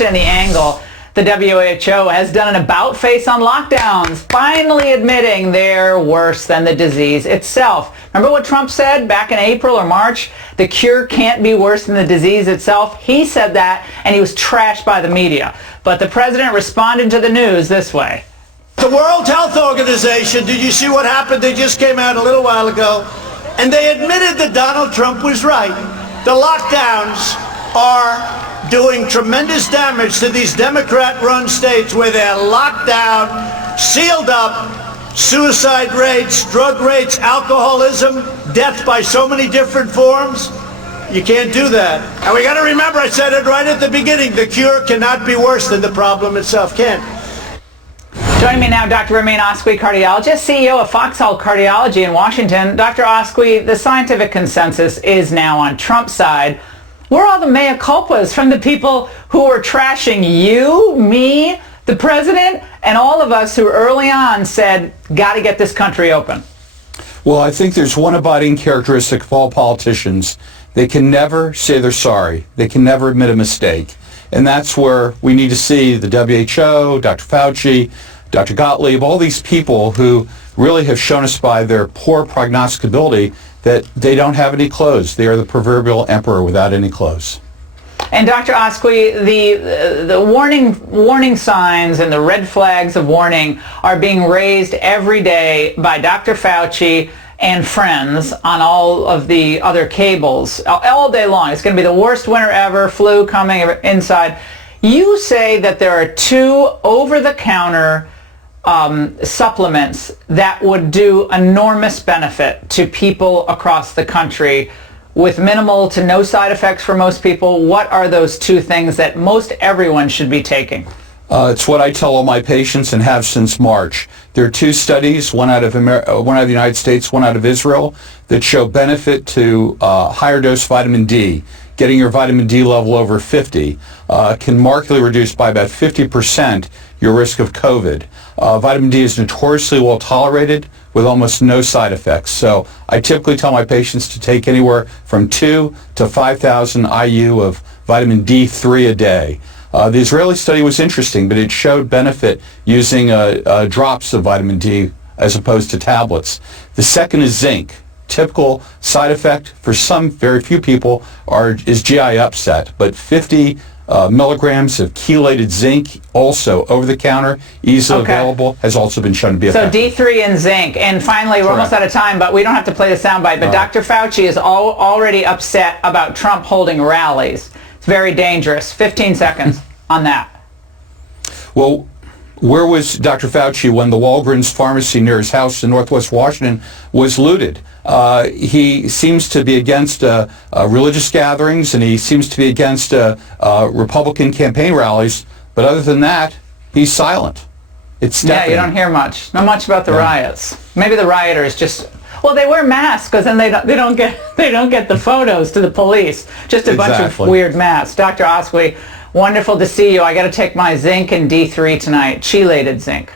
mentioned in the angle, the WHO has done an about-face on lockdowns, finally admitting they're worse than the disease itself. Remember what Trump said back in April or March? The cure can't be worse than the disease itself. He said that, and he was trashed by the media. But the president responded to the news this way. The World Health Organization, did you see what happened? They just came out a little while ago, and they admitted that Donald Trump was right. The lockdowns are doing tremendous damage to these Democrat-run states where they're locked down, sealed up, suicide rates, drug rates, alcoholism, death by so many different forms. You can't do that. And we got to remember, I said it right at the beginning, the cure cannot be worse than the problem itself. Can't. Joining me now, Dr. Ramin Oskoui, cardiologist, CEO of Foxhall Cardiology in Washington. Dr. Oskoui, the scientific consensus is now on Trump's side. Where are all the mea culpas from the people who were trashing you, me, the president, and all of us who early on said, got to get this country open? Well, I think there's one abiding characteristic of all politicians. They can never say they're sorry. They can never admit a mistake. And that's where we need to see the WHO, Dr. Fauci, Dr. Gottlieb, all these people who really have shown us by their poor prognosticability that they don't have any clothes. They are the proverbial emperor without any clothes. And Dr. Oskoui, the warning signs and the red flags of warning are being raised every day by Dr. Fauci and friends on all of the other cables all day long. It's going to be the worst winter ever, flu coming inside. You say that there are 2 over-the-counter supplements that would do enormous benefit to people across the country with minimal to no side effects for most people. What are those 2 things that most everyone should be taking? It's what I tell all my patients and have since March. There are 2 studies, one out of the United States, one out of Israel, that show benefit to higher dose vitamin D. Getting your vitamin D level over 50 can markedly reduce by about 50% your risk of COVID. Vitamin D is notoriously well tolerated with almost no side effects. So I typically tell my patients to take anywhere from 2 to 5,000 IU of vitamin D3 a day. The Israeli study was interesting, but it showed benefit using drops of vitamin D as opposed to tablets. The second is zinc. Typical side effect for some very few people is GI upset, but 50 milligrams of chelated zinc, also over-the-counter, easily available, has also been shown to be effective. So D3 and zinc. And finally, we're almost out of time, but we don't have to play the soundbite, but Dr. Fauci is already upset about Trump holding rallies. It's very dangerous. 15 seconds on that. Well, where was Dr. Fauci when the Walgreens pharmacy near his house in Northwest Washington was looted? He seems to be against religious gatherings, and he seems to be against Republican campaign rallies. But other than that, he's silent. It's deafening. Yeah, you don't hear much. Not much about the riots. Maybe the rioters just, well, they wear masks because then they don't get the photos to the police. Just a bunch of weird masks. Dr. Oskoui, wonderful to see you. I got to take my zinc and D3 tonight, chelated zinc.